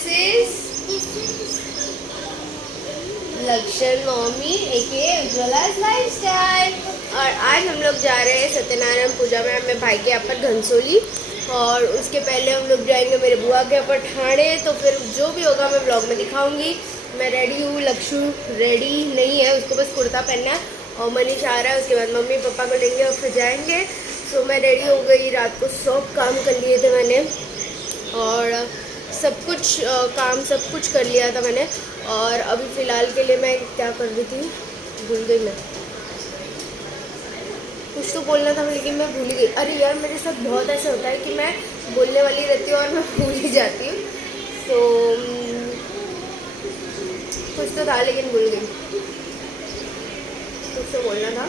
This is लक्षण mommy एके उज्ज्वला's lifestyle. और आज हम लोग जा रहे हैं सत्यनारायण पूजा में अपने भाई के यहाँ पर घनसोली, और उसके पहले हम लोग जाएंगे मेरे बुआ के यहाँ पर ठाणे। तो फिर जो भी होगा मैं ब्लॉग में दिखाऊंगी। मैं रेडी हूँ, लक्षु रेडी नहीं है, उसको बस कुर्ता पहनना है और मनीष आ रहा है। उसके बाद मम्मी पापा को लेंगे और फिर जाएंगे। सो मैं रेडी हो गई, रात को सब काम कर लिए थे मैंने, और सब कुछ काम सब कुछ कर लिया था मैंने। और अभी फ़िलहाल के लिए मैं क्या कर रही थी, भूल गई मैं। कुछ तो बोलना था लेकिन मैं भूल गई। अरे यार, मेरे साथ बहुत ऐसा होता है कि मैं बोलने वाली रहती हूँ और मैं भूल ही जाती हूँ। तो कुछ तो था लेकिन भूल गई, कुछ तो बोलना था।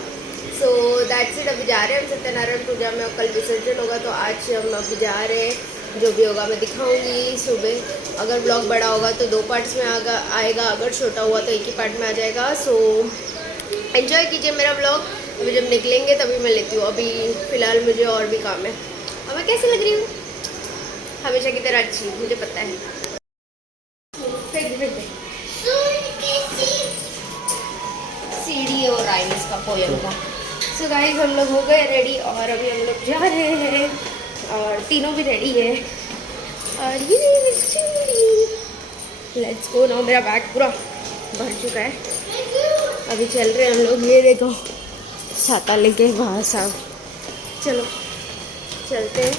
So that's it. अभी जा रहे हैं हम सत्यनारायण पूजा में, और कल विसर्जन होगा। तो आज हम अभी जा रहे हैं, जो भी होगा मैं दिखाऊंगी सुबह। अगर ब्लॉग बड़ा होगा तो 2 पार्ट्स में आएगा, अगर छोटा हुआ तो एक ही पार्ट में आ जाएगा। सो एंजॉय कीजिए मेरा ब्लॉग। अभी जब निकलेंगे तभी मैं लेती हूँ। अभी फ़िलहाल मुझे और भी काम है। और मैं कैसी लग रही हूँ? हमेशा की तरह अच्छी, मुझे पता है। फेंक सीढ़ी और राइम्स का पोयम का। सो गाइस, हम लोग हो गए रेडी और अभी हम लोग जा रहे हैं, और तीनों भी रेडी है। और ये लेट्स गो नाउ। मेरा बैग पूरा भर चुका है। अभी चल रहे हैं हम लोग। ये देखो, छाता लेके वहाँ साहब। चलो चलते हैं,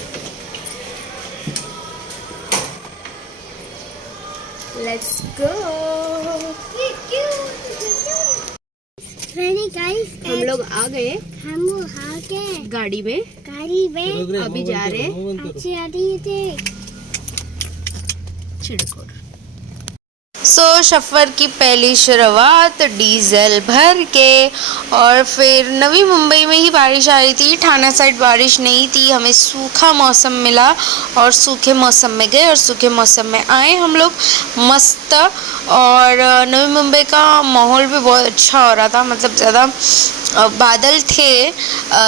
लेट्स गो। हम लोग आ गए, गाड़ी में अभी जा रहे हैं चिड़कोर। सफ़र की पहली शुरुआत डीजल भर के, और फिर नवी मुंबई में ही बारिश आ रही थी। ठाणा साइड बारिश नहीं थी, हमें सूखा मौसम मिला और सूखे मौसम में गए और सूखे मौसम में आए हम लोग मस्त। और नवी मुंबई का माहौल भी बहुत अच्छा हो रहा था, मतलब ज़्यादा बादल थे,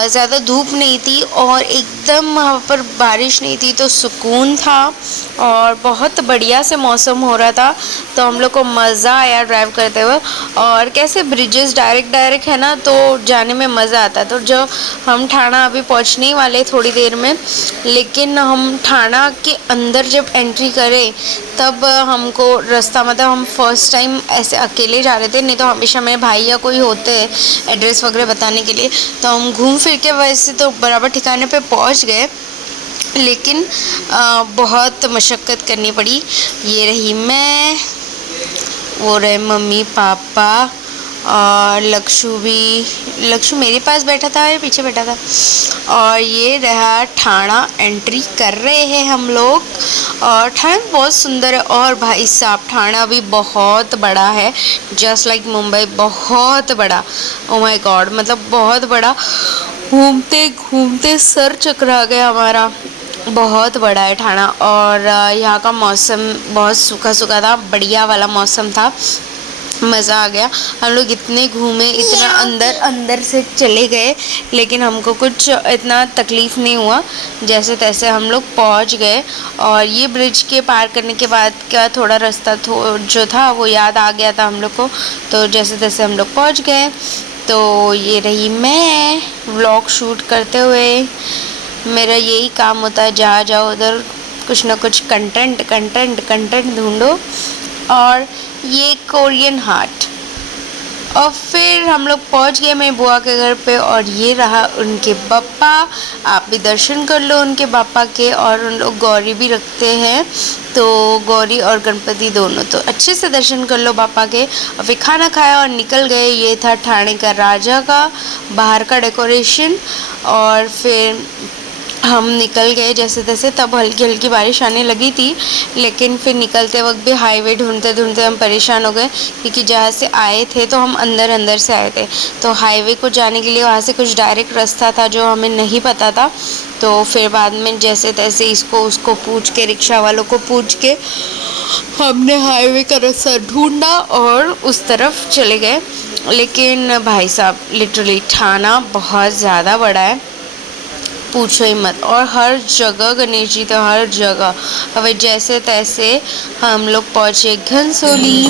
ज़्यादा धूप नहीं थी, और एकदम वहाँ पर बारिश नहीं थी, तो सुकून था और बहुत बढ़िया से मौसम हो रहा था। तो हम लोग को मज़ा आया ड्राइव करते हुए। और कैसे ब्रिजेस डायरेक्ट है ना, तो जाने में मज़ा आता है। तो जो हम ठाणा अभी पहुँचने ही वाले थोड़ी देर में, लेकिन हम ठाणा के अंदर जब एंट्री करें तब हमको रास्ता, मतलब हम फर्स्ट टाइम ऐसे अकेले जा रहे थे, नहीं तो हमेशा मेरे भाई या कोई होते हैं एड्रेस वगैरह बताने के लिए। तो हम घूम फिर के वैसे तो बराबर ठिकाने पे पहुंच गए, लेकिन बहुत मशक्क़त करनी पड़ी। ये रही मैं, वो रहे मम्मी पापा, और लक्षु मेरे पास बैठा था या पीछे बैठा था। और ये रहा ठाणा, एंट्री कर रहे हैं हम लोग। और ठाणा बहुत सुंदर है, और भाई साहब ठाणा भी बहुत बड़ा है, जस्ट लाइक मुंबई, बहुत बड़ा। ओ माय गॉड, मतलब बहुत बड़ा। घूमते घूमते सर चकरा गया हमारा। बहुत बड़ा है ठाणा। और यहाँ का मौसम बहुत सूखा सूखा था, बढ़िया वाला मौसम था, मज़ा आ गया। हम लोग इतने घूमे, इतना अंदर से चले गए, लेकिन हमको कुछ इतना तकलीफ़ नहीं हुआ, जैसे तैसे हम लोग पहुंच गए। और ये ब्रिज के पार करने के बाद का थोड़ा रास्ता जो था वो याद आ गया था हम लोग को, तो जैसे तैसे हम लोग पहुंच गए। तो ये रही मैं व्लॉग शूट करते हुए। मेरा यही काम होता है, जहाँ जाओ उधर कुछ ना कुछ कंटेंट ढूंढो। और ये कोरियन हार्ट। और फिर हम लोग पहुँच गए मेरी बुआ के घर पे, और ये रहा उनके पापा। आप भी दर्शन कर लो उनके पापा के। और उन लोग गौरी भी रखते हैं, तो गौरी और गणपति दोनों, तो अच्छे से दर्शन कर लो पापा के। और फिर खाना खाया और निकल गए। ये था ठाणे का राजा का बाहर का डेकोरेशन। और फिर हम निकल गए जैसे तैसे। तब हल्की हल्की बारिश आने लगी थी, लेकिन फिर निकलते वक्त भी हाईवे ढूंढते ढूंढते हम परेशान हो गए, क्योंकि जहाँ से आए थे तो हम अंदर से आए थे, तो हाईवे को जाने के लिए वहाँ से कुछ डायरेक्ट रास्ता था जो हमें नहीं पता था। तो फिर बाद में जैसे तैसे इसको उसको पूछ के, रिक्शा वालों को पूछ के, हमने हाईवे का रास्ता ढूंढा और उस तरफ चले गए। लेकिन भाई साहब, लिटरली ठाणा बहुत ज़्यादा बड़ा है, पूछो ही मत। और हर जगह गणेश जी थे, हर जगह। अब जैसे तैसे हम लोग पहुँचे घनसोली।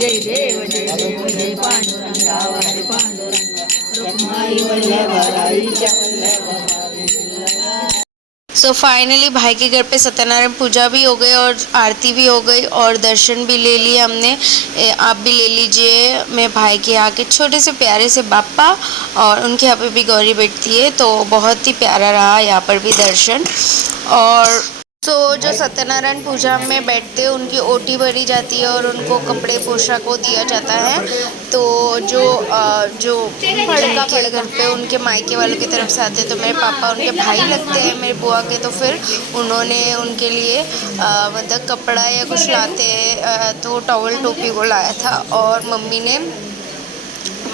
जय देव जय देव जय पांडुरंगा वारे पांडुरंगा रुक्माई वल्लभाईच्या सो फाइनली भाई के घर पे सत्यनारायण पूजा भी हो गई और आरती भी हो गई और दर्शन भी ले लिए हमने। आप भी ले लीजिए। मेरे भाई के यहाँ के छोटे से प्यारे से बापा और उनके यहाँ पे भी गौरी बैठती है, तो बहुत ही प्यारा रहा यहाँ पर भी दर्शन। और जो सत्यनारायण पूजा में बैठते हैं उनकी ओटी भरी जाती है और उनको कपड़े पोशाक को दिया जाता है। तो जो लड़का के घर पे उनके मायके वालों की तरफ से आते हैं, तो मेरे पापा उनके भाई लगते हैं मेरे बुआ के, तो फिर उन्होंने उनके लिए मतलब कपड़ा या कुछ लाते हैं, तो टॉवल टोपी को लाया था। और मम्मी ने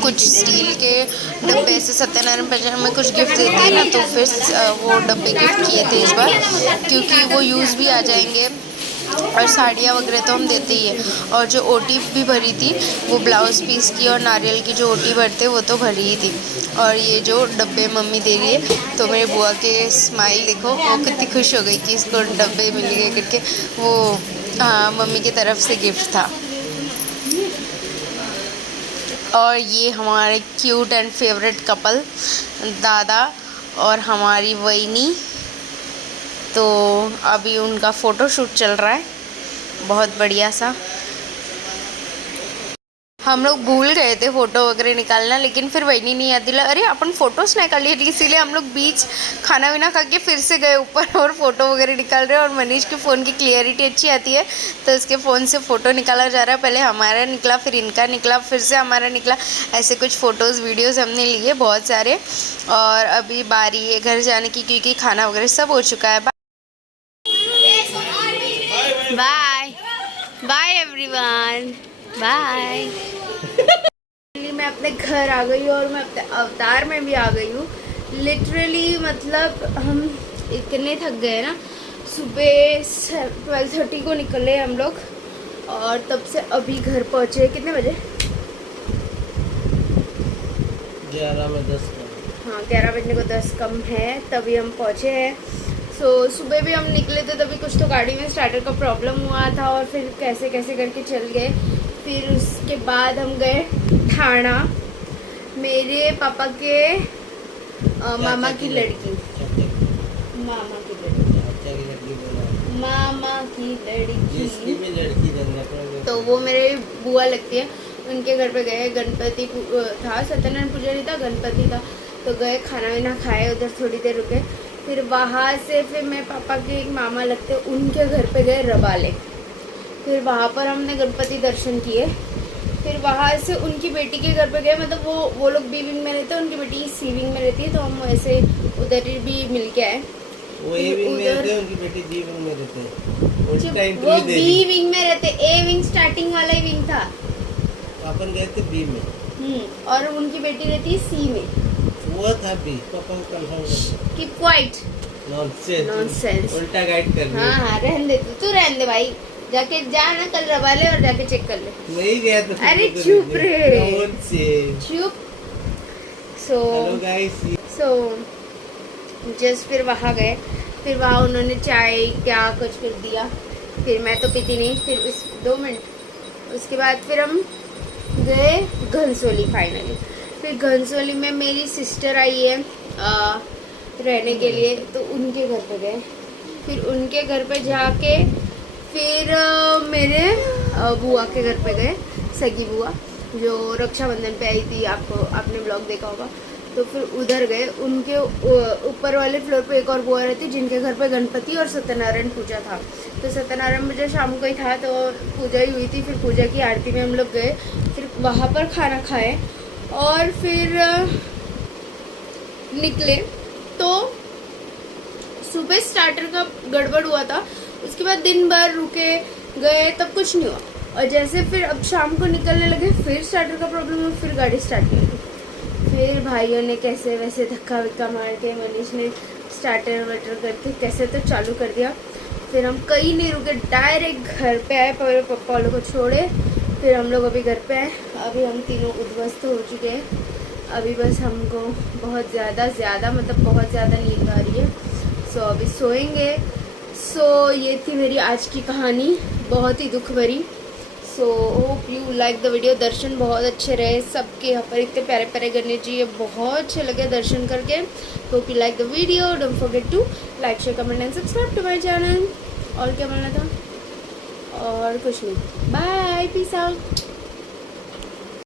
कुछ स्टील के डब्बे ऐसे सत्यनारायण पूजा में कुछ गिफ्ट देते हैं ना, तो फिर वो डब्बे गिफ्ट किए थे इस बार, क्योंकि वो यूज़ भी आ जाएंगे। और साड़ियाँ वगैरह तो हम देते ही है। और जो ओटी भी भरी थी वो ब्लाउज़ पीस की और नारियल की जो ओटी भरते वो तो भरी ही थी। और ये जो डब्बे मम्मी दे रही है, तो मेरे बुआ के स्माइल देखो, वो कितनी खुश हो गई कि इसको डब्बे मिल गए करके। वो मम्मी की तरफ से गिफ्ट था। और ये हमारे क्यूट एंड फेवरेट कपल दादा और हमारी वहीनी, तो अभी उनका फ़ोटोशूट चल रहा है बहुत बढ़िया सा। हम लोग भूल गए थे फ़ोटो वगैरह निकालना, लेकिन फिर वहीनी नहीं याद दिला, अरे अपन फ़ोटोज़ निकाल लिए, इसीलिए हम लोग बीच खाना वाना खा के फिर से गए ऊपर और फ़ोटो वगैरह निकाल रहे हैं। और मनीष के फ़ोन की क्लियरिटी अच्छी आती है, तो उसके फ़ोन से फ़ोटो निकाला जा रहा है। पहले हमारा निकला, फिर इनका निकला, फिर से हमारा निकला, ऐसे कुछ फ़ोटोज़ वीडियोज़ हमने लिए बहुत सारे। और अभी बारी है घर जाने की, क्योंकि खाना वगैरह सब हो चुका है। Bye bye everyone, bye. मैं अपने घर आ गई और मैं अपने अवतार में भी आ गई हूँ। लिटरली मतलब हम इतने थक गए ना, सुबह 12:30 को निकले हम लोग और तब से अभी घर पहुँचे कितने बजे? 11 में 10 कम। हाँ, 11 बजने को 10 कम है, तभी हम पहुँचे हैं। सुबह भी हम निकले थे, तभी कुछ तो गाड़ी में स्टार्टर का प्रॉब्लम हुआ था और फिर कैसे कैसे करके चल गए। फिर उसके बाद हम गए ठाणा, मेरे पापा के मामा की लड़की, मामा की लड़की, तो वो मेरे बुआ लगती है, उनके घर पे गए। गणपति था, सत्यनारायण पूजा नहीं था, गणपति था, तो गए खाना वाना खाए, उधर थोड़ी देर रुके। फिर वहाँ से फिर मेरे पापा के एक मामा लगते, उनके घर पे गए रबाले। फिर वहाँ पर हमने गणपति दर्शन किए। फिर वहाँ से उनकी बेटी के घर पे गए, मतलब वो लोग बी विंग में रहते हैं, उनकी बेटी सी विंग में रहती है, तो हम ऐसे उधर भी मिल के आए। वो ए विंग में रहते हैं, उनकी बेटी जी विंग में रहते हैं। वो बी विंग में रहते, ए विंग स्टार्टिंग वाला ही विंग था, अपन गए थे बी में। और उनकी बेटी रहती है सी में। वो था बी, पापा को कंफर्म कीप क्वाइट, नॉनसेंस उल्टा गाइड कर रही है। हाँ रहने दे, तू रहने दे भाई, जाके जा ना कल रबाले और जाके चेक कर ले। नहीं गया तो अरे चुप रे, चुप। हेलो गाइस, जस्ट फिर वहाँ गए। फिर वहाँ उन्होंने चाय क्या कुछ फिर दिया, फिर मैं तो पीती नहीं। फिर 2 मिनट उसके बाद फिर हम गए घनसोली फाइनली। फिर घनसोली में मेरी सिस्टर आई है रहने के लिए, तो उनके घर पे गए। फिर उनके घर पे जाके फिर मेरे बुआ के घर पे गए, सगी बुआ जो रक्षाबंधन पे आई थी, आपने ब्लॉग देखा होगा। तो फिर उधर गए। उनके ऊपर वाले फ्लोर पे एक और बुआ रहती, जिनके घर पे गणपति और सत्यनारायण पूजा था। तो सत्यनारायण पूजा शाम को ही था, तो पूजा ही हुई थी। फिर पूजा की आरती में हम लोग गए, फिर वहाँ पर खाना खाए और फिर निकले। तो सुबह स्टार्टर का गड़बड़ हुआ था, उसके बाद दिन भर रुके गए, तब कुछ नहीं हुआ। और जैसे फिर अब शाम को निकलने लगे, फिर स्टार्टर का प्रॉब्लम हुआ, फिर गाड़ी स्टार्ट नहीं हुई। फिर भाइयों ने कैसे वैसे धक्का वक्का मार के मनीष ने स्टार्टर वाटर करके कैसे तो चालू कर दिया। फिर हम कहीं नहीं रुके, डायरेक्ट घर पे आए, पहले पप्पा वालों को छोड़े, फिर हम लोग अभी घर पे आए। अभी हम तीनों उद्वस्त हो चुके हैं। अभी बस हमको बहुत ज़्यादा मतलब बहुत ज़्यादा नींद आ रही है। सो अभी सोएंगे। सो ये थी मेरी आज की कहानी, बहुत ही दुख भरी। So hope you like the video. दर्शन बहुत अच्छे रहे सबके, यहाँ पर इतने प्यारे प्यारे गणेश जी, बहुत अच्छे लगे दर्शन करके। Hope you like the video. Don't forget to like share comment and subscribe to my channel. और क्या बोलना था? और कुछ नहीं। Bye, peace out.